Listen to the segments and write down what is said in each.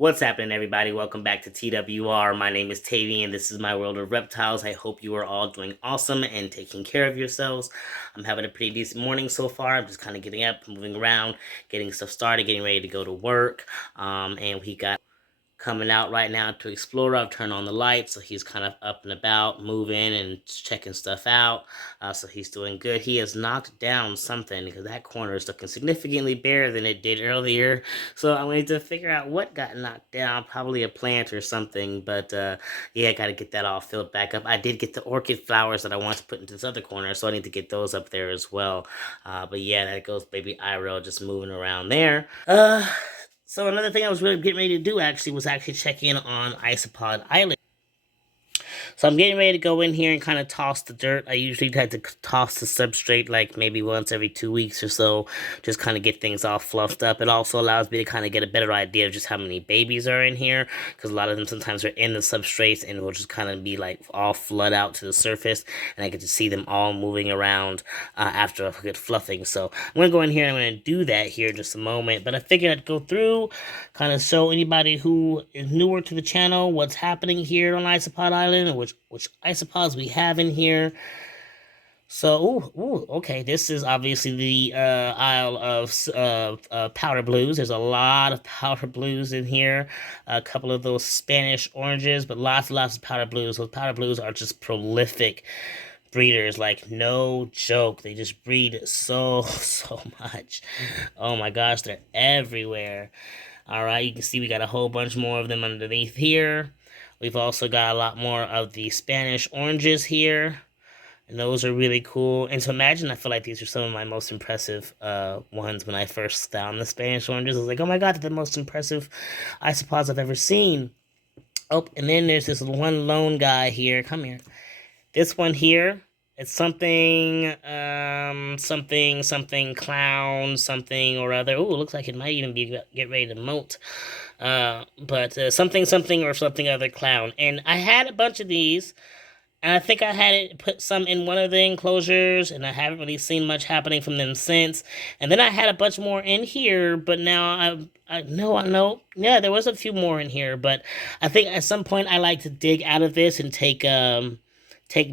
What's happening, everybody? Welcome back to TWR. My name is Tavy, and this is my world of reptiles. I hope you are all doing awesome and taking care of yourselves. I'm having a pretty decent morning so far. I'm just kind of getting up, moving around, getting stuff started, getting ready to go to work. And we got coming out right now to explore. I've turned on the lights, so he's kind of up and about, moving and checking stuff out. So he's doing good. He has knocked down something because that corner is looking significantly better than it did earlier. So I wanted to figure out what got knocked down, probably a plant or something. But yeah, I got to get that all filled back up. I did get the orchid flowers that I want to put into this other corner, so I need to get those up there as well. But yeah, that goes baby Iro just moving around there. So another thing I was really getting ready to do actually was actually check in on Isopod Island. So I'm getting ready to go in here and kind of toss the dirt. I usually try to toss the substrate like maybe once every 2 weeks or so, just kind of get things all fluffed up. It also allows me to kind of get a better idea of just how many babies are in here, because a lot of them sometimes are in the substrates and will just kind of be like all flood out to the surface, and I get to see them all moving around after a good fluffing. So I'm going to go in here and I'm going to do that here in just a moment, but I figured I'd go through, kind of show anybody who is newer to the channel what's happening here on Isopod Island and which isopods we have in here. So, okay, this is obviously the Isle of powder blues. There's a lot of powder blues in here. A couple of those Spanish oranges, but lots and lots of powder blues. Those powder blues are just prolific breeders, like no joke. They just breed so much. Oh my gosh, they're everywhere. All right, you can see we got a whole bunch more of them underneath here. We've also got a lot more of the Spanish oranges here, and those are really cool. And so imagine, I feel like these are some of my most impressive ones when I first found the Spanish oranges. I was like, oh my god, they're the most impressive isopods I've ever seen. Oh, and then there's this one lone guy here. Come here. This one here, it's something, something clown, something or other. Oh, it looks like it might even be get ready to molt. But something or something other clown. And I had a bunch of these, and I think I had it put some in one of the enclosures, and I haven't really seen much happening from them since. And then I had a bunch more in here, but now I know, yeah, there was a few more in here, but I think at some point I like to dig out of this and take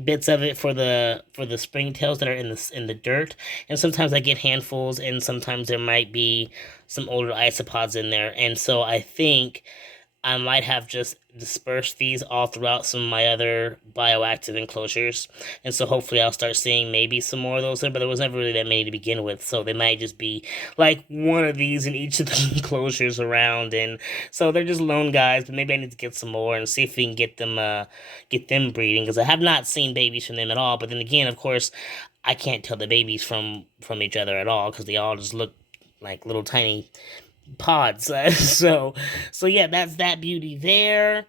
bits of it for the springtails that are in the dirt, and sometimes I get handfuls, and sometimes there might be some older isopods in there, and so I think I might have just dispersed these all throughout some of my other bioactive enclosures. And so hopefully I'll start seeing maybe some more of those there, but there was never really that many to begin with. So they might just be like one of these in each of the enclosures around. And so they're just lone guys, but maybe I need to get some more and see if we can get them breeding, because I have not seen babies from them at all. But then again, of course, I can't tell the babies from each other at all, because they all just look like little tiny pods. So yeah, that's that beauty there.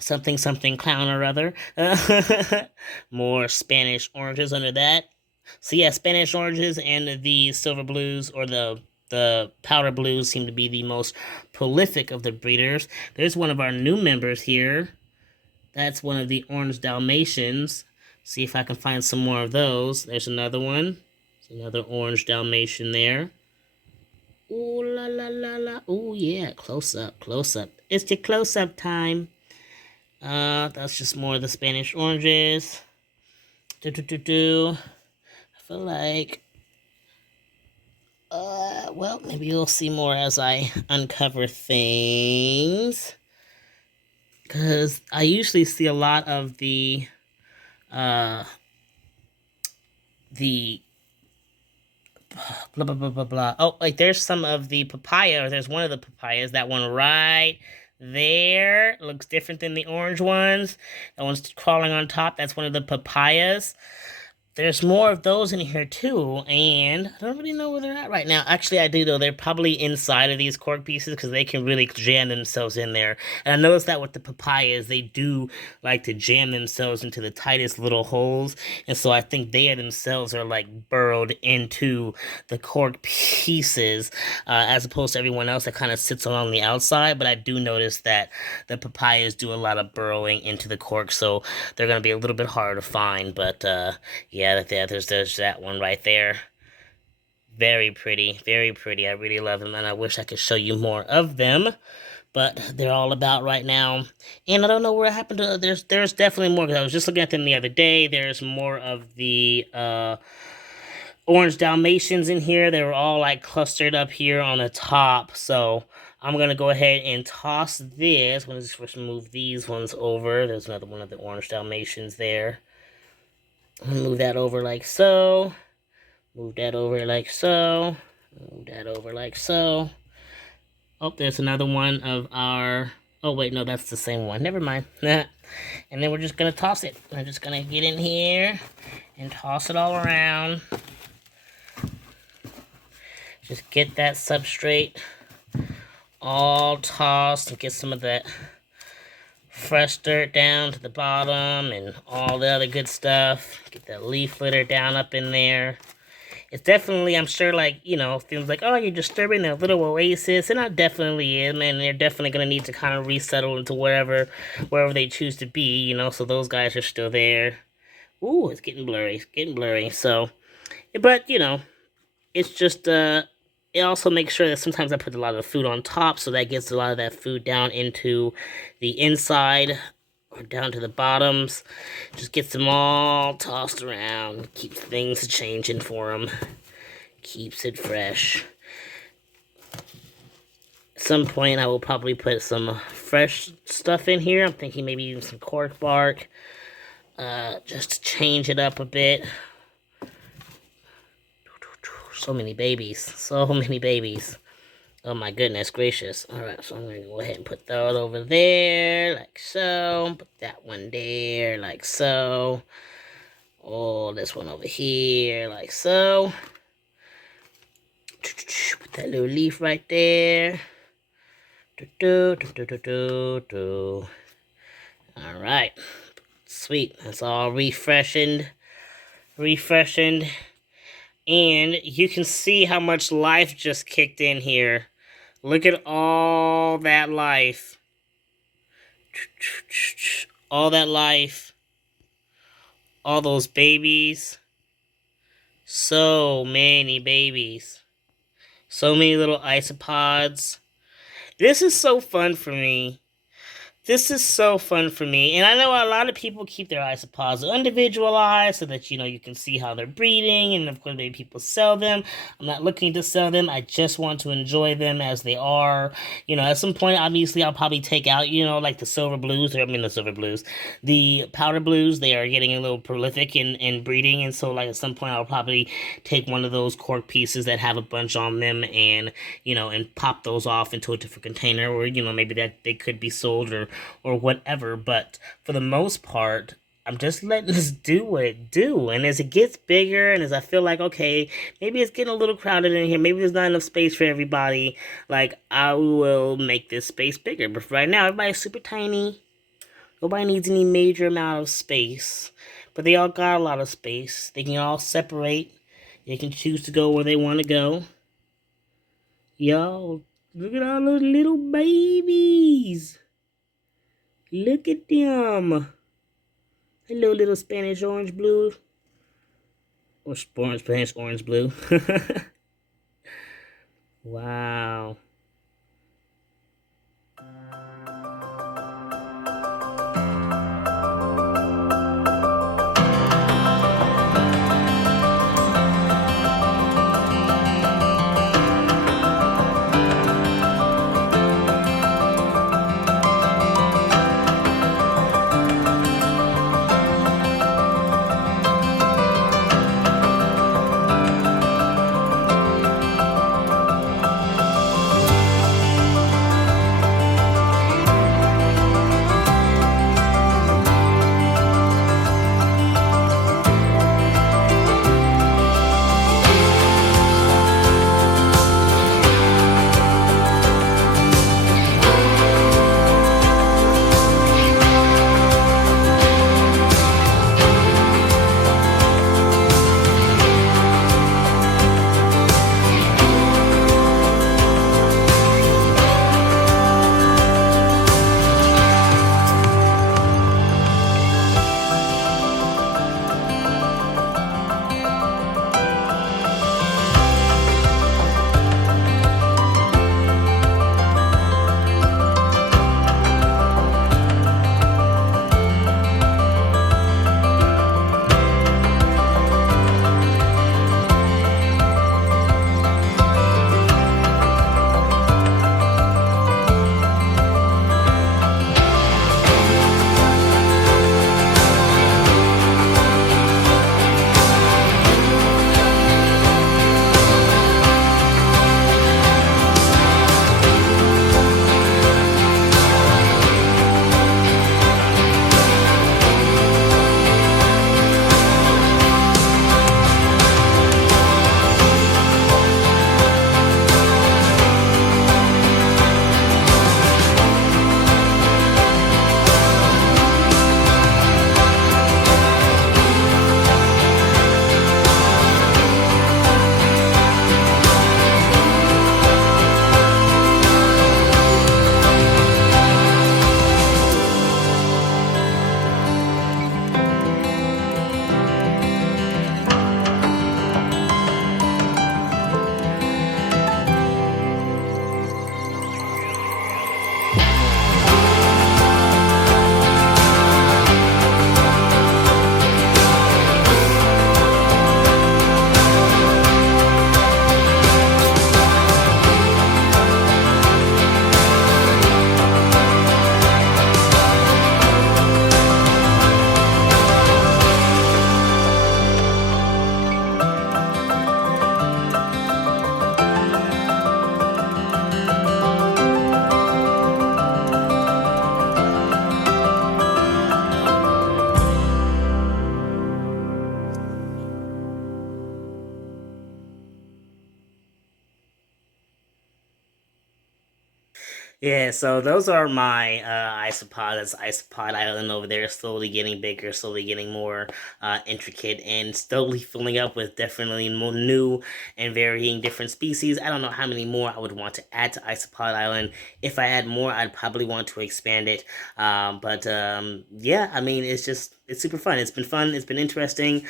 Something clown or other. More Spanish oranges under that. So yeah, Spanish oranges and the silver blues, or the powder blues, seem to be the most prolific of the breeders. There's one of our new members here. That's one of the orange Dalmatians. See if I can find some more of those. There's another one. There's another orange Dalmatian there. Ooh la la la la. Ooh yeah, close up, close up. It's your close up time. That's just more of the Spanish oranges. I feel like, well, maybe you'll see more as I uncover things, because I usually see a lot of the blah blah blah blah blah. Oh, like there's some of the papaya, or there's one of the papayas. That one right there looks different than the orange ones. That one's crawling on top. That's one of the papayas. There's more of those in here too, and I don't really know where they're at right now. Actually, I do know they're probably inside of these cork pieces, because they can really jam themselves in there. And I noticed that with the papayas, they do like to jam themselves into the tightest little holes, and so I think they themselves are like burrowed into the cork pieces, as opposed to everyone else that kind of sits along the outside. But I do notice that the papayas do a lot of burrowing into the cork, so they're going to be a little bit harder to find. But yeah, there's that one right there. Very pretty, very pretty. I really love them, and I wish I could show you more of them. but they're all about right now. And I don't know where it happened to. There's definitely more. 'Cause I was just looking at them the other day. There's more of the orange Dalmatians in here. They were all like clustered up here on the top. So I'm gonna go ahead and toss this. I'm gonna just first move these ones over. There's another one of the orange Dalmatians there. I'm gonna move that over like so. Move that over like so. Move that over like so. Oh, there's another one of our... Oh, wait, no, that's the same one. Never mind. And then we're just going to toss it. I'm just going to get in here and toss it all around. Just get that substrate all tossed and get some of that fresh dirt down to the bottom and all the other good stuff. Get that leaf litter down up in there. It's definitely, I'm sure, like, you know, feels like, oh, you're disturbing their little oasis. And I definitely am, and they're definitely going to need to kind of resettle into wherever they choose to be, you know, so those guys are still there. Ooh, it's getting blurry, so, but, you know, it's just, it also makes sure that sometimes I put a lot of food on top, so that gets a lot of that food down into the inside, or down to the bottoms. Just gets them all tossed around. Keeps things changing for them. Keeps it fresh. At some point, I will probably put some fresh stuff in here. I'm thinking maybe even some cork bark. Just to change it up a bit. So many babies. So many babies. Oh my goodness gracious. Alright, so I'm going to go ahead and put that over there, like so. Put that one there, like so. Oh, this one over here, like so. Put that little leaf right there. Alright. Sweet. That's all refreshened. And you can see how much life just kicked in here. Look at all that life. All that life. All those babies. So many babies. So many little isopods. This is so fun for me. This is so fun for me. And I know a lot of people keep their isopods individualized so that, you know, you can see how they're breeding. And, of course, maybe people sell them. I'm not looking to sell them. I just want to enjoy them as they are. You know, at some point, obviously, I'll probably take out, you know, like the silver blues. The powder blues, they are getting a little prolific in breeding. And so, like, at some point, I'll probably take one of those cork pieces that have a bunch on them and, you know, and pop those off into a different container. Or, you know, maybe that they could be sold or whatever, but for the most part, I'm just letting this do what it do. And as it gets bigger, and as I feel like, okay, maybe it's getting a little crowded in here, maybe there's not enough space for everybody, like, I will make this space bigger. But for right now, everybody's super tiny. Nobody needs any major amount of space. But they all got a lot of space. They can all separate. They can choose to go where they want to go. Yo, look at all those little babies. Look at them. Hello, little Spanish orange blue. Or Spanish orange blue. Wow. Yeah, so those are my isopods. That's Isopod Island over there, slowly getting bigger, slowly getting more intricate, and slowly filling up with definitely more new and varying different species. I don't know how many more I would want to add to Isopod Island. If I add more, I'd probably want to expand it. But yeah, I mean, it's super fun. It's been fun. It's been interesting.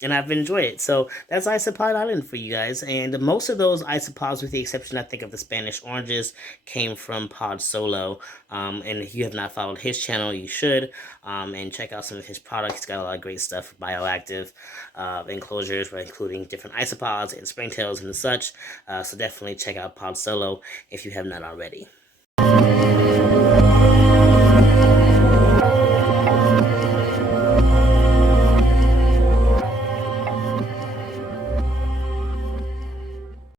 And I've enjoyed it. So that's Isopod Island for you guys. And most of those isopods, with the exception, I think, of the Spanish oranges, came from Pod Solo. And if you have not followed his channel, you should. And check out some of his products. He's got a lot of great stuff, bioactive enclosures, including different isopods and springtails and such. So definitely check out Pod Solo if you have not already.